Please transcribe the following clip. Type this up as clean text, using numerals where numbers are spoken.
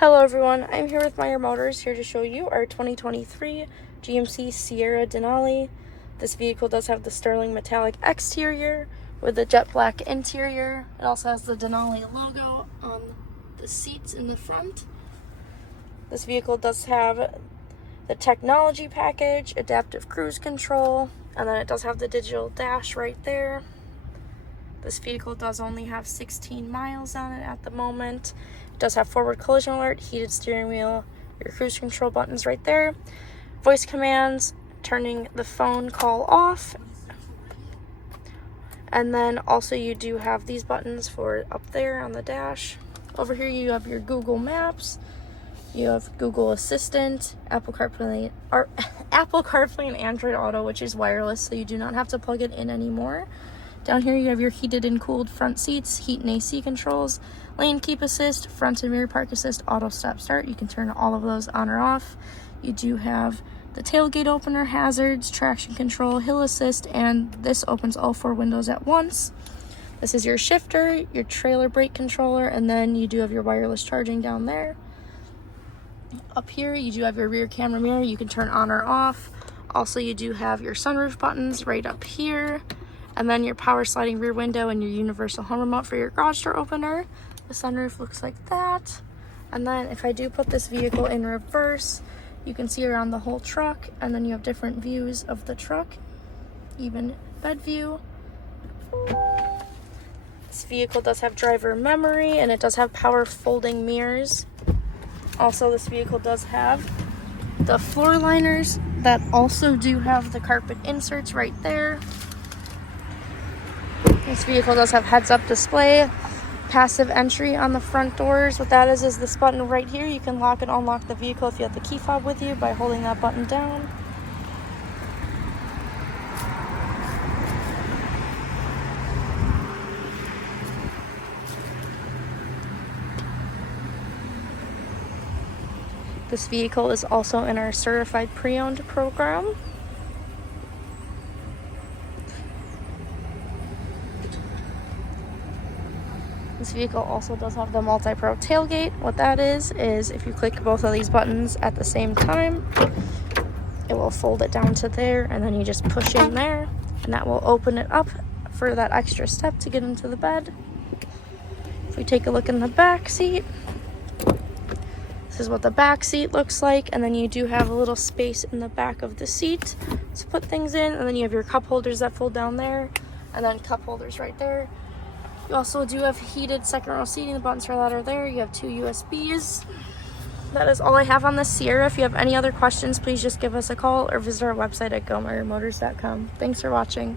Hello everyone, I'm here with Meyer Motors, here to show you our 2023 GMC Sierra Denali. This vehicle does have the sterling metallic exterior with a jet black interior. It also has the Denali logo on the seats in the front. This vehicle does have the technology package, adaptive cruise control, and then it does have the digital dash right there. This vehicle does only have 16 miles on it at the moment. It does have forward collision alert, heated steering wheel, your cruise control buttons right there, voice commands, turning the phone call off, and then also you do have these buttons for up there on the dash. Over here you have your Google Maps, you have Google Assistant, Apple CarPlay and Android Auto, which is wireless, so you do not have to plug it in anymore. Down here you have your heated and cooled front seats, heat and AC controls, lane keep assist, front and rear park assist, auto stop start. You can turn all of those on or off. You do have the tailgate opener, hazards, traction control, hill assist, and this opens all four windows at once. This is your shifter, your trailer brake controller, and then you do have your wireless charging down there. Up here you do have your rear camera mirror, you can turn on or off. Also you do have your sunroof buttons right up here. And then your power sliding rear window and your universal home remote for your garage door opener. The sunroof looks like that. And then if I do put this vehicle in reverse, you can see around the whole truck, and then you have different views of the truck, even bed view. This vehicle does have driver memory, and it does have power folding mirrors. Also, this vehicle does have the floor liners that also do have the carpet inserts right there. This vehicle does have heads-up display, passive entry on the front doors. What that is this button right here. You can lock and unlock the vehicle if you have the key fob with you by holding that button down. This vehicle is also in our certified pre-owned program. This vehicle also does have the multi-pro tailgate. What that is if you click both of these buttons at the same time, it will fold it down to there, and then you just push in there, and that will open it up for that extra step to get into the bed. If we take a look in the back seat, this is what the back seat looks like, and then you do have a little space in the back of the seat to put things in, and then you have your cup holders that fold down there, and then cup holders right there. You also do have heated second row seating. The buttons for that are there. You have two USBs. That is all I have on the Sierra. If you have any other questions, please just give us a call or visit our website at gomeyermotors.com. Thanks for watching.